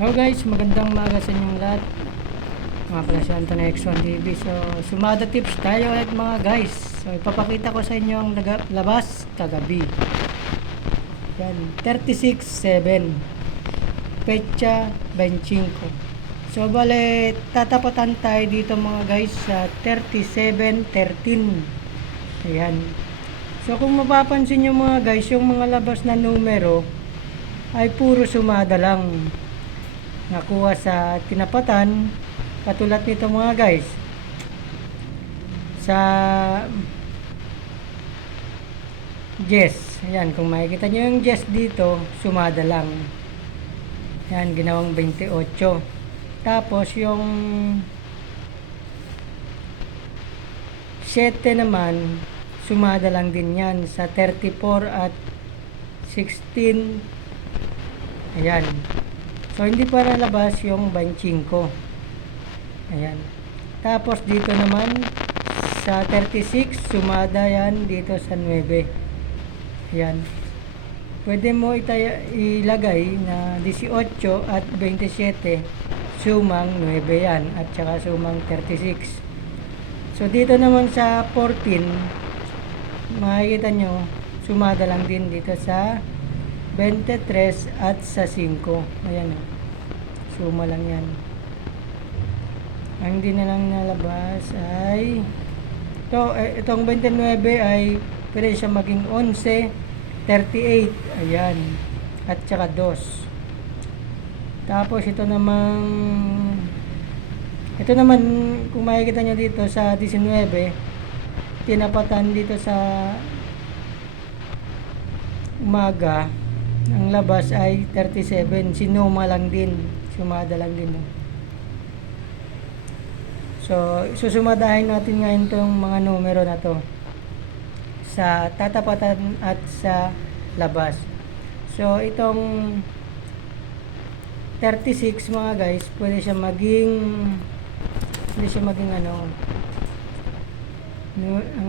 Hello guys, magandang umaga sa inyong lahat. Mga pala si Anthony X1 TV. So, sumada tips tayo ulit mga guys. So, ipapakita ko sa inyo ang labas kagabi. Yan, 36.7. Pecha 25. So, bale, tatapatan tayo dito mga guys sa 37.13. Ayan. So, kung mapapansin nyo mga guys, yung mga labas na numero ay puro sumada lang nakuha sa tinapatan katulad nito mga guys. Sa Jess ayan kung makikita nyo yung Jess dito sumada lang. Yan ginawang 28 tapos yung 7 naman sumada lang din yan sa 34 at 16 ayan So, hindi pa nalabas yung banching ko. Ayan. Tapos, dito naman, sa 36, sumada yan dito sa 9. Ayan. Pwede mo itaya, ilagay na 18 at 27, sumang 9 yan, at saka sumang 36. So, dito naman sa 14, makikita nyo, sumada lang din dito sa 23 at sa 5. Ayan o. Suma lang yan. Ang hindi na lang nalabas ay ito, eh, itong 29 ay pwede siya maging 11, 38. Ayan. At saka 2. Tapos ito namang ito naman kung makikita nyo dito sa 19 tinapatan dito sa umaga ang labas ay 37 sinuma lang din. Sumada lang din. So susumadahin natin ngayon tong mga numero na to sa tatapatan at sa labas. So itong 36 mga guys pwede siya maging pwede siya maging ano ang